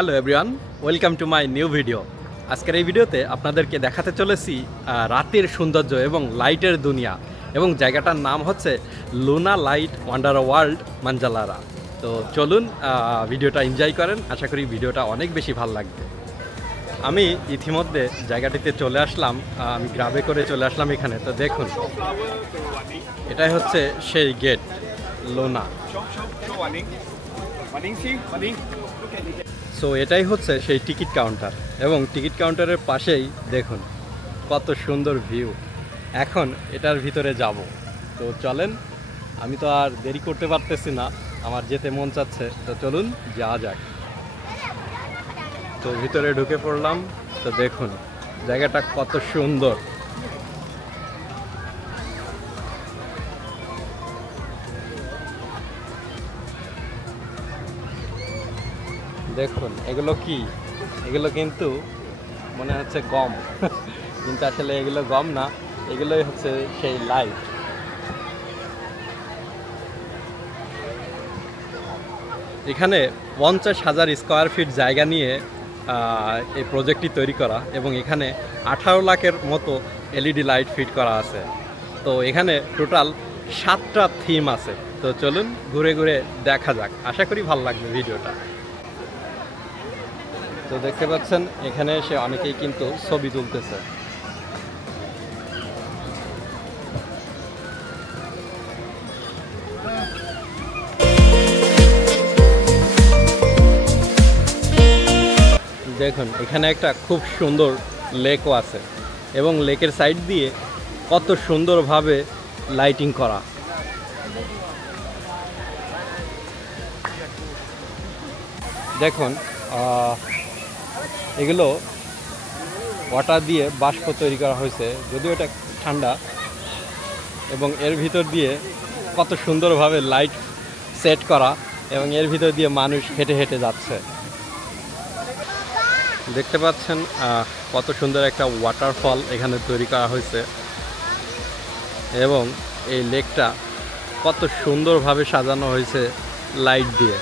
Hello everyone, welcome to my new video. আজকের এই ভিডিওতে আপনাদেরকে দেখাতে চলেছি রাতের সৌন্দর্য এবং লাইটের দুনিয়া, এবং জায়গাটার নাম হচ্ছে লুনা লাইট ওয়ান্ডার ওয়ার্ল্ড মাঞ্জালারা। তো চলুন ভিডিওটা এনজয় করেন, আশা করি ভিডিওটা অনেক বেশি ভালো লাগবে। আমি ইতিমধ্যে জায়গাটিতে চলে আসলাম, আমি গ্রাবে করে চলে আসলাম এখানে। তো দেখুন, এটাই হচ্ছে সেই গেট লুনা। সো এটাই হচ্ছে সেই টিকিট কাউন্টার, এবং টিকিট কাউন্টারের পাশেই দেখুন কত সুন্দর ভিউ। এখন এটার ভিতরে যাব, তো চলেন। আমি তো আর দেরি করতে পারতেছি না, আমার যেতে মন চাচ্ছে, তো চলুন যাওয়া যাক। তো ভিতরে ঢুকে পড়লাম। তো দেখুন জায়গাটা কত সুন্দর। দেখুন এগুলো কি, এগুলো কিন্তু মনে হচ্ছে গম কিন্তু আসলে এগুলো গম না, এগুলোই হচ্ছে সেই লাইট। এখানে 50,000 স্কোয়ার ফিট জায়গা নিয়ে এই প্রজেক্টটি তৈরি করা, এবং এখানে 18 লাখের মতো এলইডি লাইট ফিট করা আছে। তো এখানে টোটাল 7টা থিম আছে। তো চলুন ঘুরে ঘুরে দেখা যাক, আশা করি ভালো লাগবে ভিডিওটা। তো দেখতে পাচ্ছেন এখানে এসে অনেকেই কিন্তু ছবি তুলতেছে। দেখুন এখানে একটা খুব সুন্দর লেকও আছে, এবং লেকের সাইড দিয়ে কত সুন্দরভাবে লাইটিং করা। দেখুন এগুলো ওয়াটার দিয়ে বাষ্প তৈরি করা হয়েছে, যদিও এটা ঠান্ডা, এবং এর ভিতর দিয়ে কত সুন্দরভাবে লাইট সেট করা, এবং এর ভিতর দিয়ে মানুষ হেঁটে হেঁটে যাচ্ছে। দেখতে পাচ্ছেন কত সুন্দর একটা ওয়াটারফল এখানে তৈরি করা হয়েছে, এবং এই লেকটা কত সুন্দরভাবে সাজানো হয়েছে লাইট দিয়ে।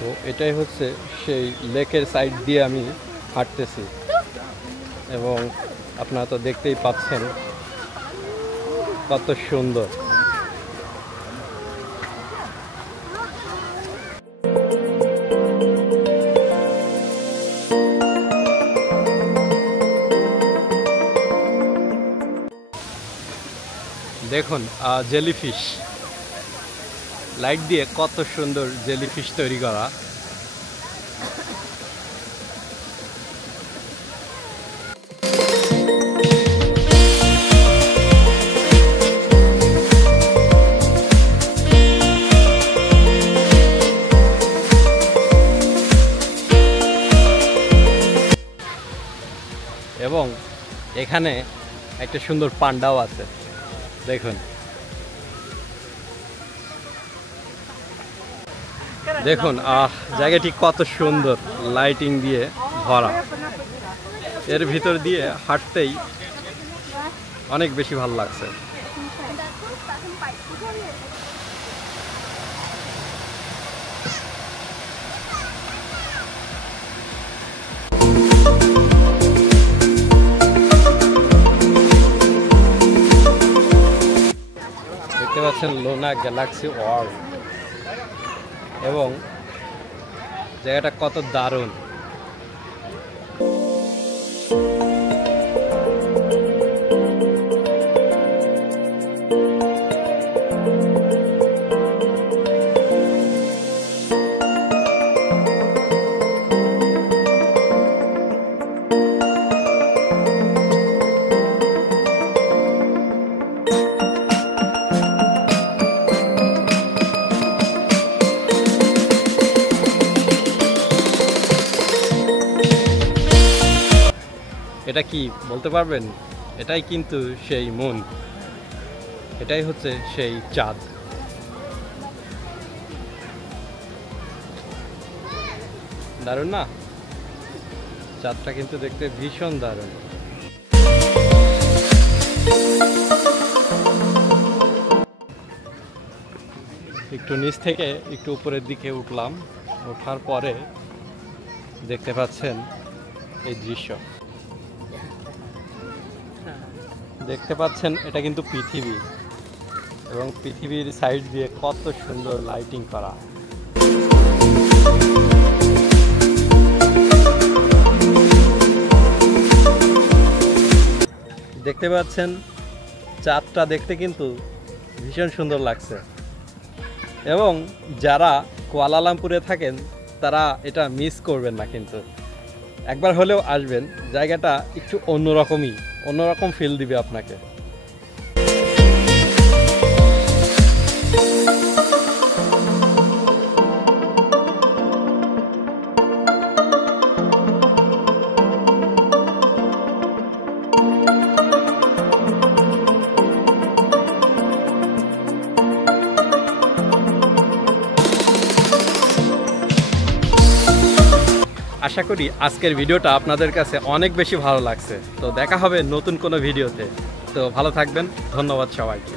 তো এটাই হচ্ছে সেই লেকের সাইড দিয়ে আমি হাঁটতেছি, এবং আপনারা তো দেখতেই পাচ্ছেন কত সুন্দর। দেখুন জেলিফিশ, লাইট দিয়ে কত সুন্দর জেলিফিশ তৈরি করা। এবং এখানে একটা সুন্দর পান্ডাও আছে, দেখুন। দেখুন জায়গাটি কত সুন্দর লাইটিং দিয়ে ভরা, এর ভিতর দিয়ে হাঁটতেই অনেক বেশি ভালো লাগছে। দেখতে পাচ্ছেন লুনা গ্যালাক্সি ওয়ার্ল্ড, এবং জায়গাটা কত দারুণ। এটা কি বলতে পারবেন? এটাই কিন্তু সেই মুন, এটাই হচ্ছে সেই চাঁদ। দারুণ না? চাঁদটা কিন্তু দেখতে ভীষণ দারুণ। একটু নিচ থেকে একটু উপরের দিকে উঠলাম, ওঠার পরে দেখতে পাচ্ছেন এই দৃশ্য, দেখতে পাচ্ছেন এটা কিন্তু পৃথিবী, এবং পৃথিবীর সাইড দিয়ে কত সুন্দর লাইটিং করা। দেখতে পাচ্ছেন চাঁদটা দেখতে কিন্তু ভীষণ সুন্দর লাগছে, এবং যারা কুয়ালালামপুরে থাকেন তারা এটা মিস করবেন না, কিন্তু একবার হলেও আসবেন। জায়গাটা একটু অন্যরকম ফিল দিবে আপনাকে। আশা করি আজকের ভিডিওটা আপনাদের কাছে অনেক বেশি ভালো লাগছে। তো দেখা হবে নতুন কোনো ভিডিওতে। তো ভালো থাকবেন, ধন্যবাদ সবাইকে।